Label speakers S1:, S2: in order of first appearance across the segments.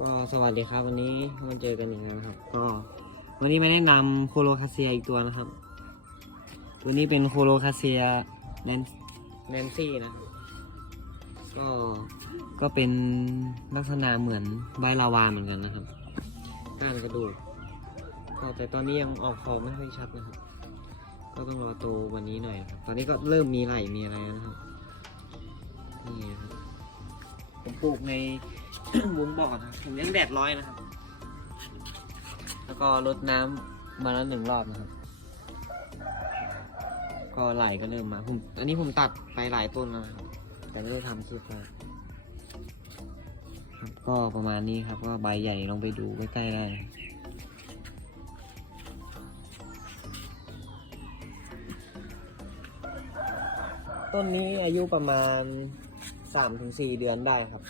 S1: ก็สวัสดีครับวันนี้มาเจอกันอีกแล้วนะครับ ก็วันนี้มาแนะนำโคโลคาเซียอีกตัวนะครับ ตัวนี้เป็นโคโลคาเซียแนนแนนซี่นะ ก็ก็เป็นลักษณะเหมือนใบลาวาเหมือนกันนะครับก้านกระดูกก็แต่ตอนนี้ยังออกฟอมไม่ค่อยชัดนะครับ ก็ต้องรอโตวันนี้หน่อยครับ ตอนนี้ก็เริ่มมีไหลมีอะไรนะครับนี่นะครับ ผมปลูกใน มุมบ่อนะครับผมเลี้ยงแดดร้อยนะครับ แล้วก็รดน้ำมาแล้วหนึ่งรอบนะครับ ก็ไหลก็เริ่มมาผมอันนี้ผมตัดไปหลายต้นแล้วนะครับแต่ไม่ได้ทำคลิปเลยครับก็ประมาณนี้ครับ ก็ใบใหญ่ลองไปดูใกล้ๆได้ ต้นนี้อายุประมาณ สามถึงสี่เดือนได้ครับ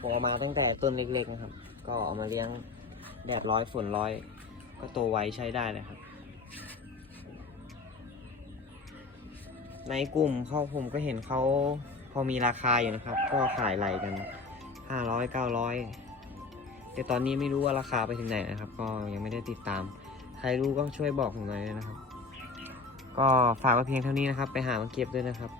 S1: ผมเอามาตั้งแต่ต้นเล็กๆนะครับ ก็เอามาเลี้ยงแดดร้อยฝนร้อย ก็โตไวใช้ได้เลยครับ ในกลุ่มเขาผมก็เห็นเขาพอมีราคาอยู่นะครับ ก็ขายไหลกันห้าร้อยเก้าร้อยแต่ตอนนี้ไม่รู้ว่าราคาไปถึงไหนนะครับ ก็ยังไม่ได้ติดตาม ใครรู้ก็ช่วยบอกผมหน่อยด้นะครับ ก็ฝากไว้เพียงเท่านี้นะครับ ไปหามาเก็บด้วยนะครับ